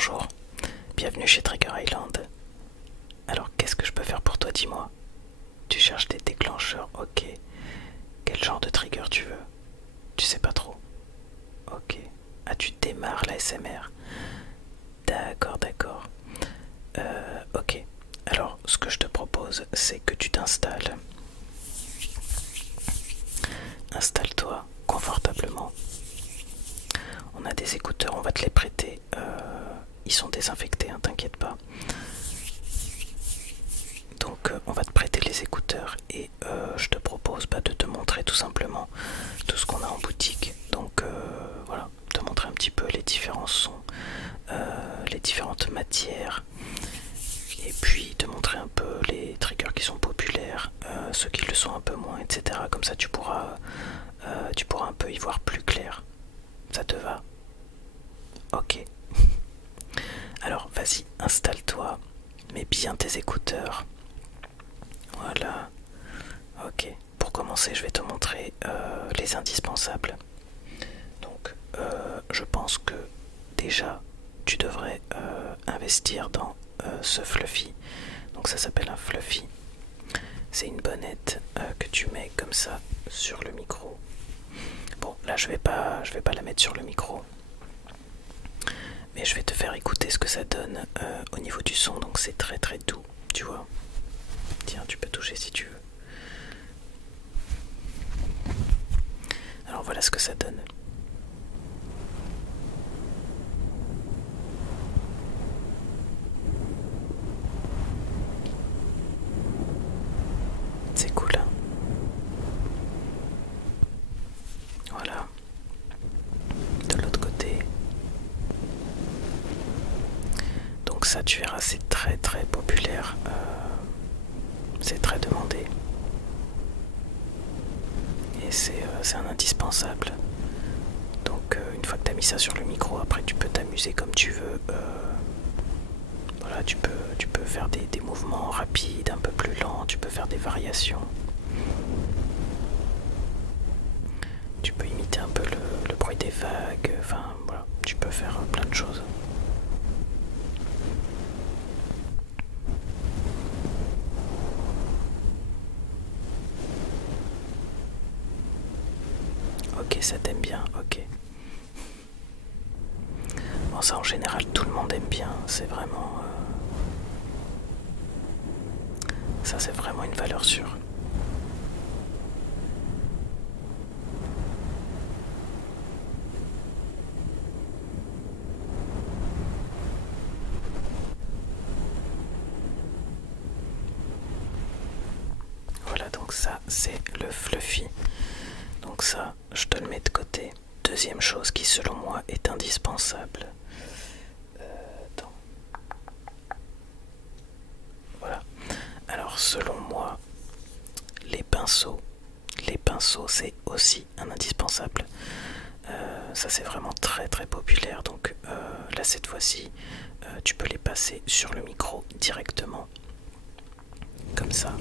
Bonjour, bienvenue chez Trigger Island. Alors qu'est-ce que je peux faire pour toi, dis-moi? Tu cherches des déclencheurs, ok. Quel genre de trigger tu veux? Tu sais pas trop. Ok. Ah, tu démarres la SMR. D'accord, d'accord. Ok. Alors, ce que je te propose, c'est que tu t'installes. Installe-toi confortablement. On a des écouteurs, on va te les prêter. Ils sont désinfectés, hein, t'inquiète pas. Donc on va te prêter les écouteurs et je te propose de te montrer tout simplement tout ce qu'on a en boutique. Donc voilà, te montrer un petit peu les différents sons, les différentes matières, et puis te montrer un peu les triggers qui sont populaires, ceux qui le sont un peu moins, etc. Comme ça tu pourras un peu y voir plus clair. Ça te va? Ok. Alors vas-y, installe-toi, mets bien tes écouteurs. Voilà. Ok. Pour commencer, je vais te montrer les indispensables. Donc, je pense que déjà, tu devrais investir dans ce Fluffy. Donc, ça s'appelle un Fluffy. C'est une bonnette que tu mets comme ça sur le micro. Bon, là, je vais pas la mettre sur le micro. Mais je vais te faire écouter ce que ça donne au niveau du son. Donc, c'est très très doux, tu vois. Tiens, tu peux toucher si tu veux. Alors voilà ce que ça donne. C'est cool, hein? Voilà. De l'autre côté. Donc ça, tu verras, c'est très très populaire. C'est très demandé. Et c'est un indispensable. Donc une fois que tu as mis ça sur le micro, après tu peux t'amuser comme tu veux. Voilà, tu peux faire des mouvements rapides, un peu plus lents, tu peux faire des variations. Tu peux imiter un peu le bruit des vagues, enfin voilà, tu peux faire plein de choses. Ok, ça t'aime bien, ok. Bon, ça en général tout le monde aime bien, c'est vraiment... ça c'est vraiment une valeur sûre. Voilà, donc ça c'est le Fluffy. Donc ça, je te le mets de côté. Deuxième chose qui selon moi est indispensable. Attends. Voilà. Alors selon moi, les pinceaux. Les pinceaux c'est aussi un indispensable. Ça c'est vraiment très très populaire. Donc là cette fois-ci, tu peux les passer sur le micro directement. Comme ça.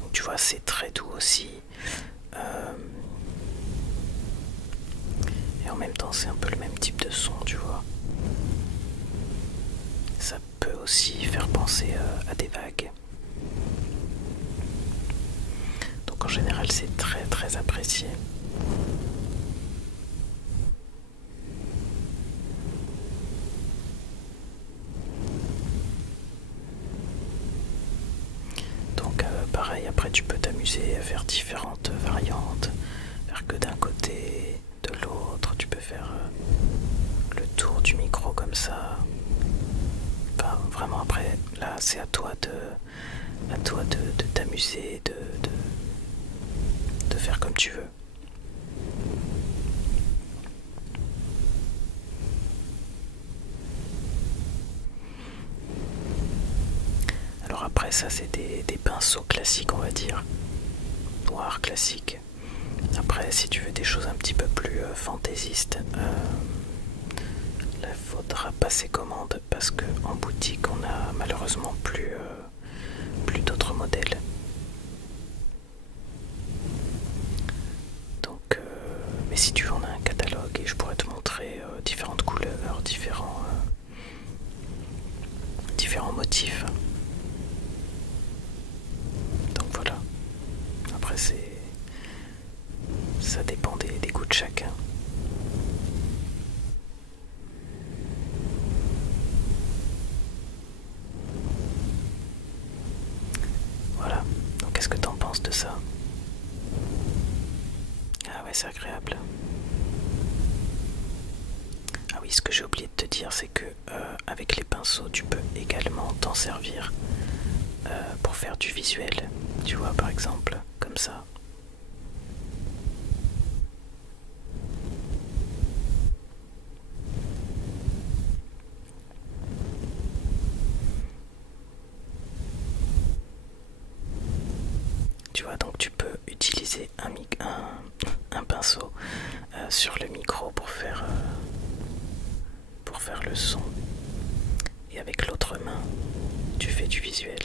Donc tu vois, c'est très doux aussi. Et en même temps, c'est un peu le même type de son, tu vois. Ça peut aussi faire penser à des vagues. Donc en général, c'est très très apprécié. Donc pareil, après tu peux t'amuser à faire différentes variantes. Faire que d'un côté, de l'autre, tu peux faire le tour du micro comme ça. Enfin, vraiment après, là c'est à toi de t'amuser, de faire comme tu veux. Alors après ça c'est des pinceaux classiques, on va dire. Noirs classiques. Après si tu veux des choses un petit peu plus fantaisistes, là faudra passer commande parce que en boutique on a malheureusement plus d'autres modèles. de chacun. Voilà, donc qu'est-ce que t'en penses de ça? Ah ouais, c'est agréable. Ah oui, ce que j'ai oublié de te dire, c'est que avec les pinceaux, tu peux également t'en servir pour faire du visuel. Tu vois, par exemple, comme ça. Tu vois, donc tu peux utiliser un pinceau sur le micro pour faire le son. Et avec l'autre main, tu fais du visuel.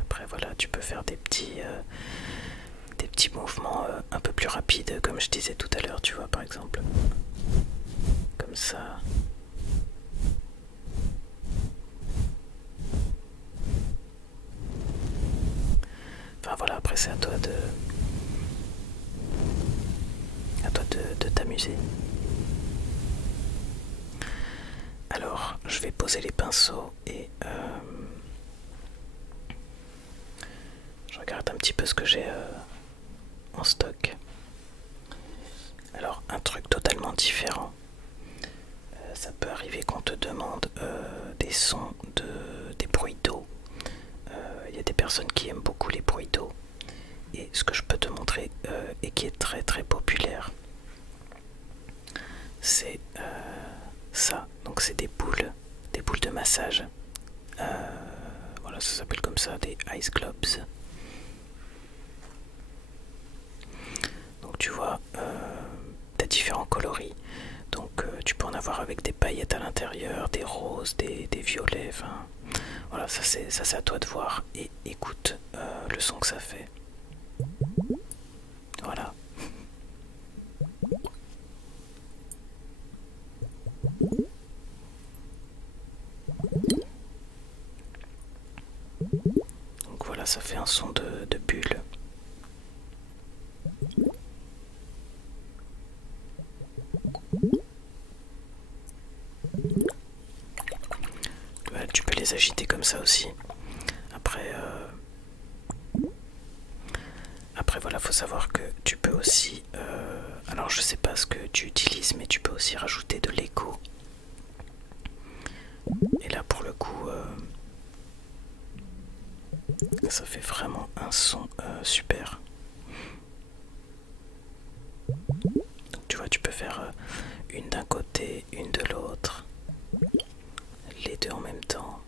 Après voilà, tu peux faire des petits mouvements un peu plus rapides, comme je disais tout à l'heure, tu vois, par exemple. Comme ça. Enfin voilà, après c'est à toi de t'amuser. Alors, je vais poser les pinceaux et je regarde un petit peu ce que j'ai en stock. Alors, un truc totalement différent. Ça peut arriver qu'on te demande des sons, des bruits d'eau. Il y a des personnes qui aiment beaucoup les bruits d'eau. Et ce que je peux te montrer et qui est très très populaire, c'est ça. Donc c'est des boules de massage. Voilà, ça s'appelle comme ça, des ice globes. Donc tu vois, t'as différents coloris. Donc tu peux en avoir avec des paillettes à l'intérieur, des roses, des violets. Enfin, voilà, ça c'est à toi de voir. Et écoute le son que ça fait. Voilà. Donc voilà, ça fait un son de bulle. Tu peux les agiter comme ça aussi. Après voilà, faut savoir que tu peux aussi, alors je sais pas ce que tu utilises, mais tu peux aussi rajouter de l'écho. Et là pour le coup, ça fait vraiment un son super. Donc tu vois, tu peux faire une d'un côté, une de l'autre, les deux en même temps.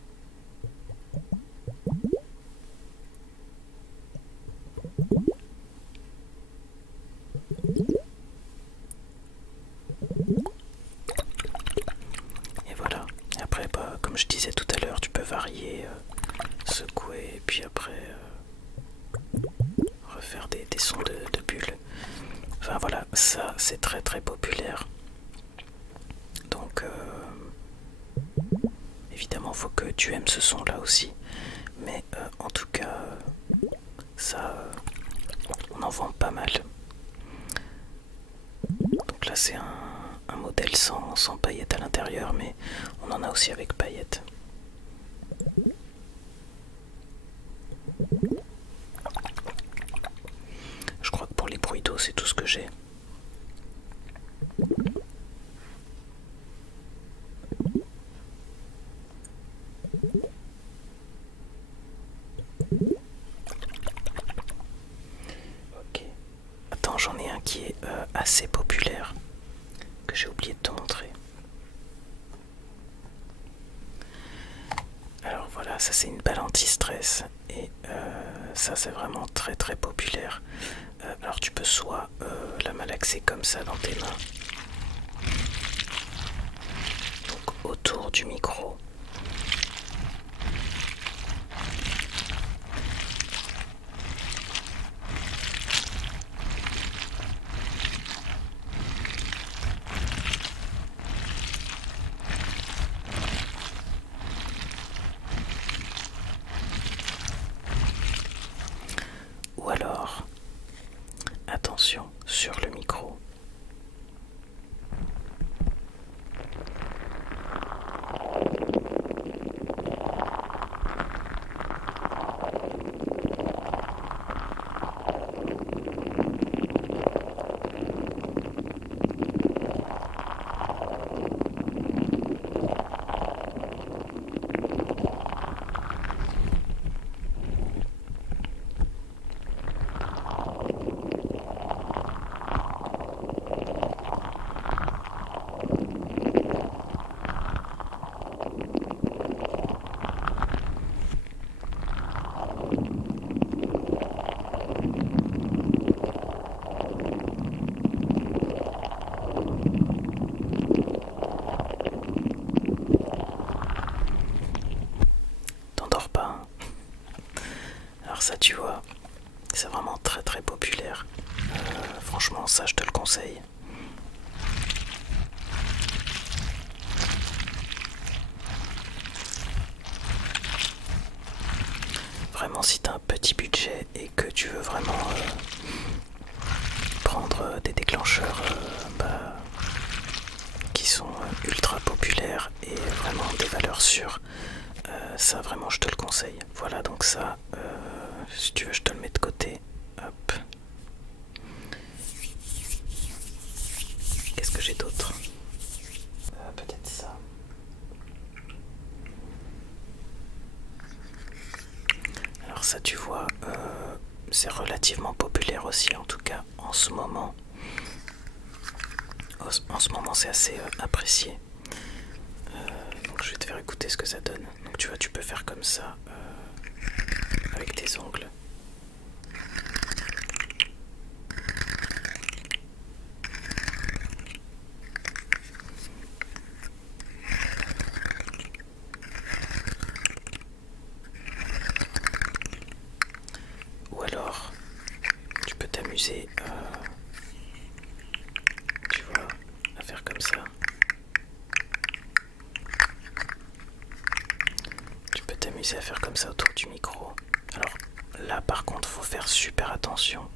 Et voilà. Et après, bah, comme je disais tout à l'heure, tu peux varier, secouer, et puis après refaire des sons de bulles. Enfin voilà, ça c'est très très populaire. Donc évidemment, faut que tu aimes ce son là aussi. Mais en tout cas, ça, on en vend pas mal. Donc là, c'est un modèle sans paillettes à l'intérieur, mais on en a aussi avec paillettes. Je crois que pour les bruits d'eau, c'est tout ce que j'ai. Ok. Attends, j'en ai un qui est assez populaire, que j'ai oublié de te montrer. Alors voilà, ça c'est une balle anti-stress et ça c'est vraiment très très populaire. Alors tu peux soit la malaxer comme ça dans tes mains, donc autour du micro. évidemment si tu as un petit budget et que tu veux vraiment prendre des déclencheurs qui sont ultra populaires et vraiment des valeurs sûres, ça vraiment je te le conseille. Voilà, donc ça, si tu veux je te le mets de côté. Hop. Qu'est-ce que j'ai d'autre? Peut-être ça. Alors ça tu vois, c'est relativement populaire aussi, en tout cas en ce moment. En ce moment c'est assez apprécié. Donc je vais te faire écouter ce que ça donne. Donc tu vois, tu peux faire comme ça avec tes ongles. Ou alors tu peux t'amuser tu vois, à faire comme ça. Tu peux t'amuser à faire comme ça autour du micro. Alors là par contre faut faire super attention.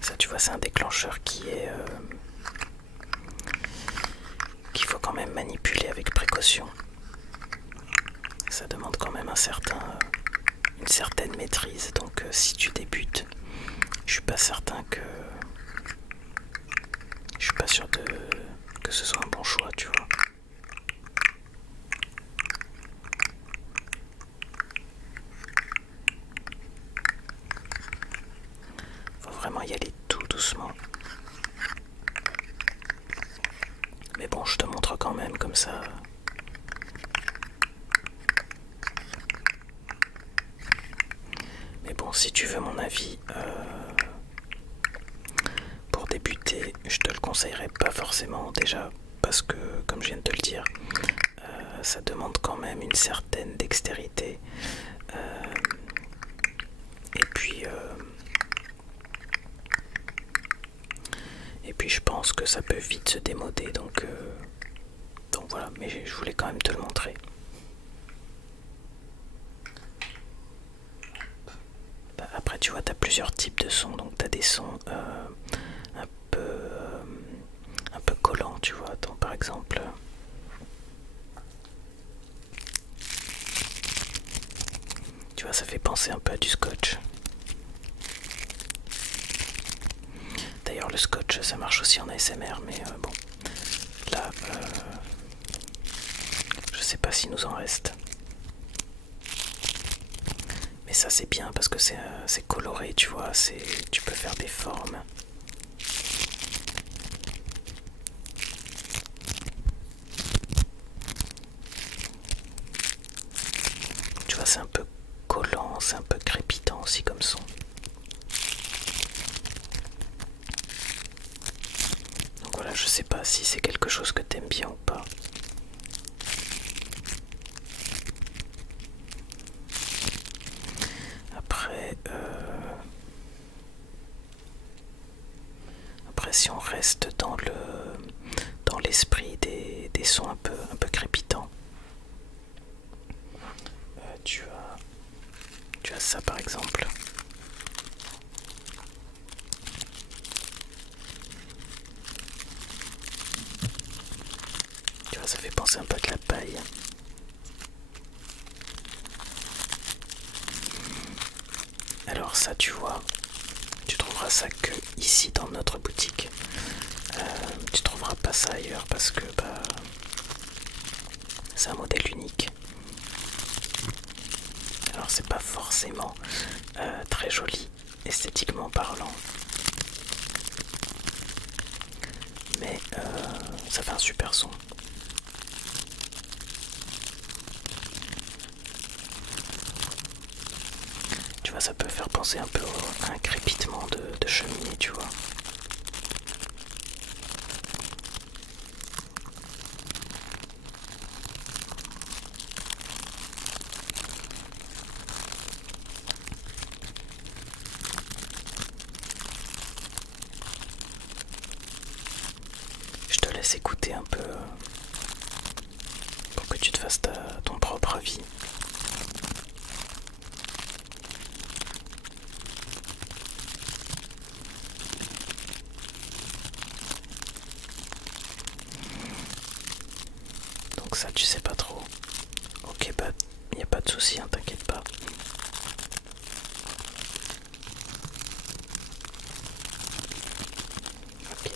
Ça tu vois, c'est un déclencheur qui est qu'il faut quand même manipuler avec précaution. Ça demande quand même une certaine maîtrise, donc si tu débutes, je suis pas certain que je suis pas sûr que ce soit un bon choix, tu vois. Faut vraiment y aller tout doucement. Mais bon, je te montre quand même comme ça. Mais bon, si tu veux mon avis, pour débuter, je te le conseillerais pas forcément, déjà parce que, comme je viens de te le dire, ça demande quand même une certaine dextérité. Et puis je pense que ça peut vite se démoder, donc voilà, mais je voulais quand même te le montrer. Après tu vois, tu as plusieurs types de sons, donc tu as des sons un peu collants, tu vois. Donc, par exemple, tu vois, ça fait penser un peu à du scotch. D'ailleurs le scotch ça marche aussi en ASMR, mais bon, là je sais pas s'il nous en reste. Mais ça c'est bien parce que c'est coloré, tu vois, tu peux faire des formes. Tu vois, c'est un peu collant, c'est un peu crépitant aussi comme son. Donc voilà, je sais pas si c'est quelque chose que t'aimes bien ou pas. Après si on reste dans l'esprit des sons un peu crépitants, tu as ça par exemple. Tu vois, ça fait penser un peu à de la paille. Alors ça, tu vois, tu trouveras ça que ici dans notre boutique. Tu trouveras pas ça ailleurs parce que c'est un modèle unique. Alors c'est pas forcément très joli esthétiquement parlant, mais ça fait un super son. Tu vois, ça peut faire penser un peu à un crépitement de cheminée, tu vois. laisse écouter un peu pour que tu te fasses ton propre avis. Donc ça tu sais pas trop. Ok, bah y a pas de souci, hein, t'inquiète pas. Ok.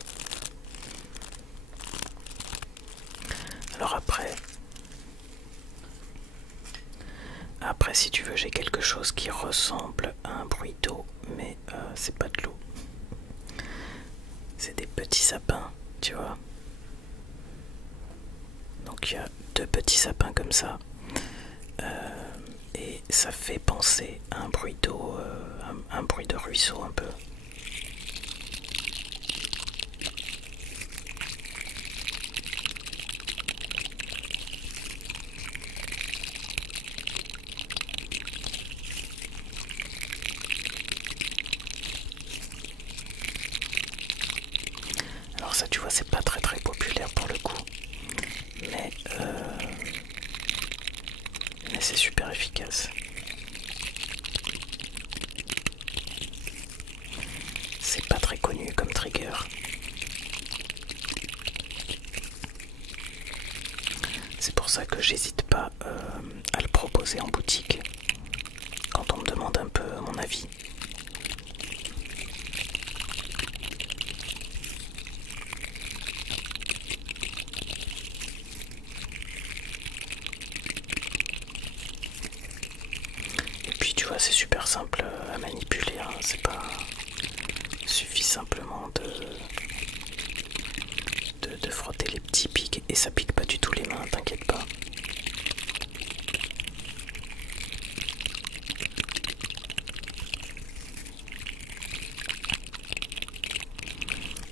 Alors après si tu veux j'ai quelque chose qui ressemble à un bruit d'eau, mais c'est pas de l'eau. C'est des petits sapins, tu vois. Donc il y a deux petits sapins comme ça. Et ça fait penser à un bruit d'eau, un bruit de ruisseau un peu. Alors ça tu vois c'est pas très populaire pour le coup. Mais c'est super efficace. C'est pas très connu comme trigger. C'est pour ça que j'hésite pas à le proposer en boutique quand on me demande un peu mon avis. Et puis tu vois c'est super simple à manipuler, hein. C'est pas... Il suffit simplement de frotter les petits pics et ça pique pas du tout les mains, t'inquiète pas.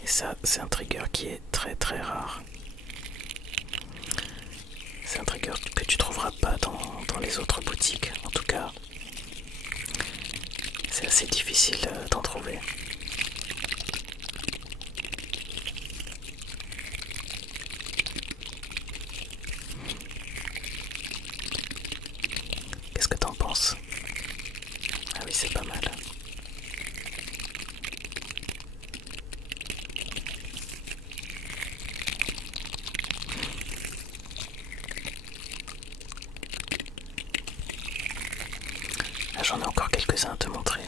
Et ça c'est un trigger qui est très rare. C'est un trigger que tu trouveras pas dans les autres boutiques. En tout cas, c'est assez difficile d'en trouver. Qu'est-ce que t'en penses? Ah oui, c'est pas mal. Là, j'en ai encore quelques-uns à te montrer.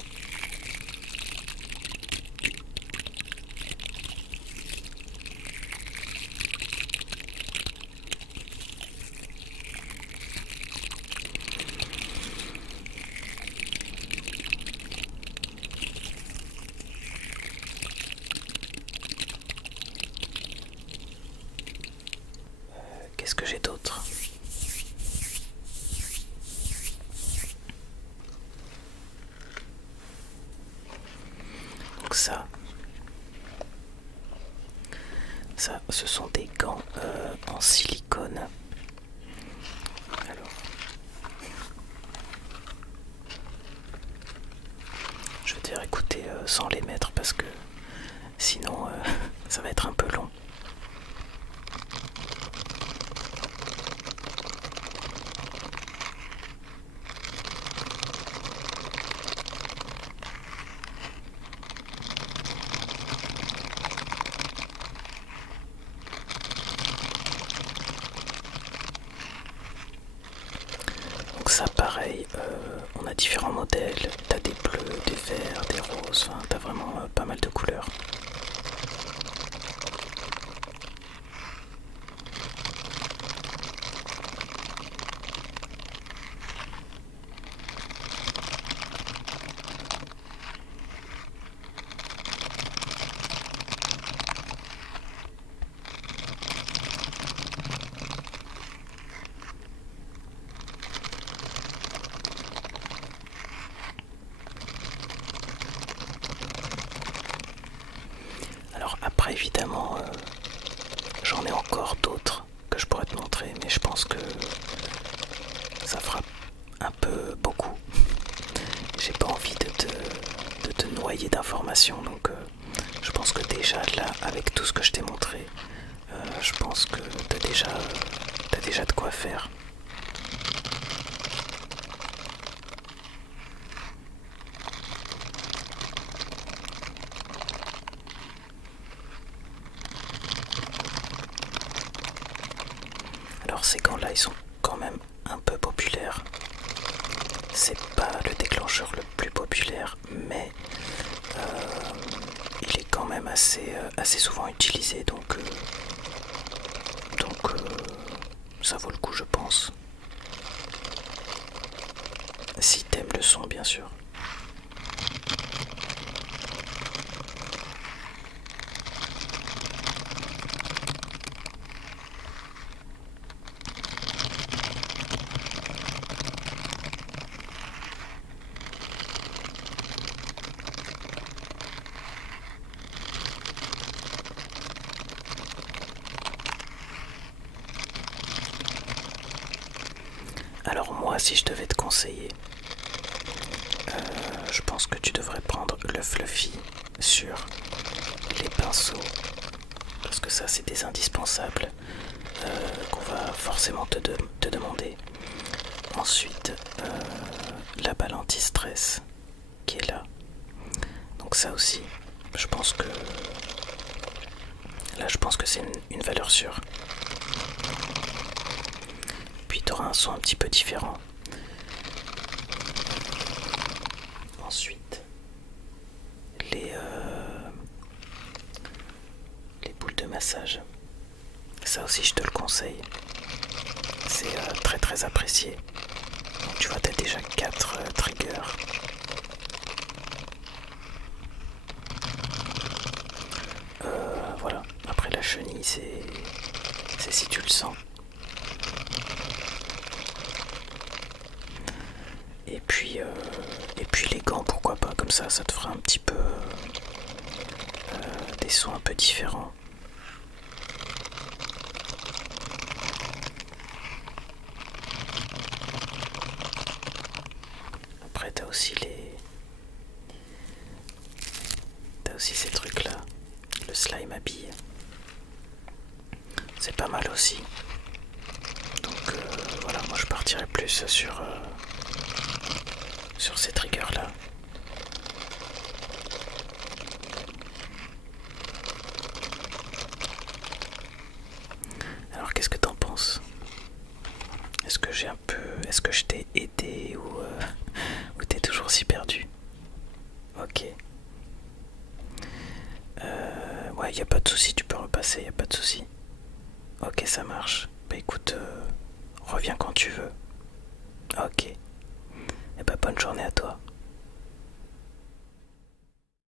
Qu'est-ce que j'ai d'autre? Donc ça, ce sont des gants en silicone. Alors, je vais te faire écouter sans les mettre parce que sinon ça va être un peu long. Donc ça pareil, on a différents modèles, t'as des bleus, des verts, des roses, enfin t'as vraiment pas mal de couleurs. Alors après évidemment j'en ai encore d'autres que je pourrais te montrer, mais je pense que ça fera un peu beaucoup. J'ai pas envie de te noyer d'informations, donc je pense que déjà là avec tout ce que je t'ai montré, je pense que t'as déjà de quoi faire. Alors ces gants là ils sont quand même un peu populaires. C'est pas le déclencheur le plus populaire, mais il est quand même assez souvent utilisé, donc ça vaut le coup je pense. Si t'aimes le son bien sûr. Alors moi, si je devais te conseiller, je pense que tu devrais prendre le Fluffy sur les pinceaux, parce que ça c'est des indispensables qu'on va forcément te demander. Ensuite, la balle anti-stress qui est là. Donc ça aussi, je pense que là je pense que c'est une valeur sûre. Puis tu auras un son un petit peu différent. Ensuite, les boules de massage. Ça aussi je te le conseille. C'est très très apprécié. Donc, tu vois, tu as déjà 4 triggers. Voilà, après la chenille c'est si tu le sens. Et puis les gants, pourquoi pas, comme ça te fera un petit peu des sons un peu différents. Après t'as aussi ces trucs là, le slime à billes. C'est pas mal aussi. Donc voilà, moi je partirais plus sur ces triggers là.